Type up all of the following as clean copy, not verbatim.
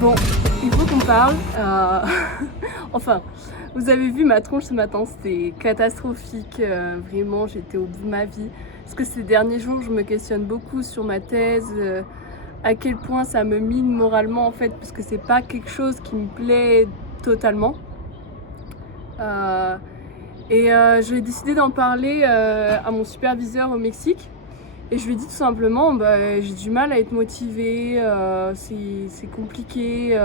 Bon, il faut qu'on parle. Enfin, vous avez vu ma tronche ce matin, c'était catastrophique. Vraiment, j'étais au bout de ma vie. Parce que ces derniers jours, je me questionne beaucoup sur ma thèse, à quel point ça me mine moralement en fait, parce que c'est pas quelque chose qui me plaît totalement. Je vais décider d'en parler à mon superviseur au Mexique. Et je lui ai dit tout simplement, j'ai du mal à être motivée, c'est compliqué.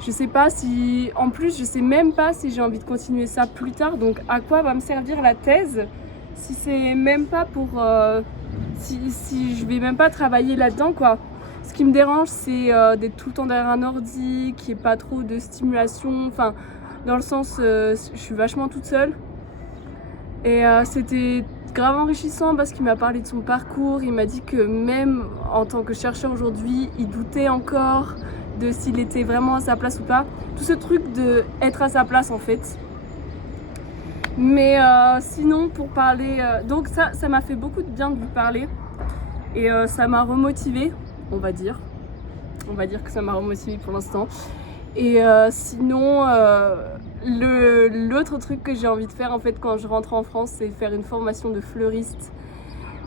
Je sais pas si, en plus, je sais même pas si j'ai envie de continuer ça plus tard. Donc, à quoi va me servir la thèse si c'est même pas pour, si je vais même pas travailler là-dedans, quoi. Ce qui me dérange, c'est d'être tout le temps derrière un ordi, qu'il n'y ait pas trop de stimulation. Enfin, dans le sens, je suis vachement toute seule. Et c'était grave enrichissant parce qu'il m'a parlé de son parcours. Il m'a dit que même en tant que chercheur aujourd'hui, il doutait encore de s'il était vraiment à sa place ou pas. Tout ce truc de être à sa place en fait. Mais sinon pour parler, donc ça m'a fait beaucoup de bien de lui parler. Et ça m'a remotivée, on va dire. On va dire que ça m'a remotivée pour l'instant. Et sinon, l'autre truc que j'ai envie de faire en fait quand je rentre en France, c'est faire une formation de fleuriste.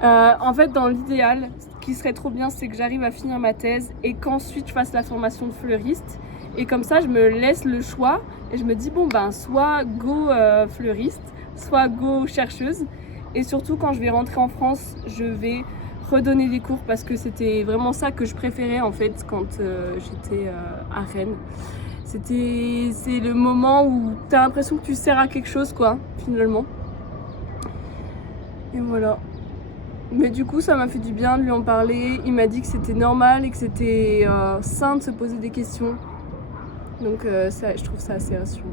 En fait, dans l'idéal, ce qui serait trop bien, c'est que j'arrive à finir ma thèse et qu'ensuite je fasse la formation de fleuriste. Et comme ça, je me laisse le choix et je me dis soit go fleuriste, soit go chercheuse. Et surtout, quand je vais rentrer en France, je vais redonner des cours parce que c'était vraiment ça que je préférais en fait quand j'étais à Rennes. C'est le moment où tu as l'impression que tu sers à quelque chose quoi, finalement. Et voilà. Mais du coup, ça m'a fait du bien de lui en parler. Il m'a dit que c'était normal et que c'était sain de se poser des questions. Donc ça, je trouve ça assez rassurant.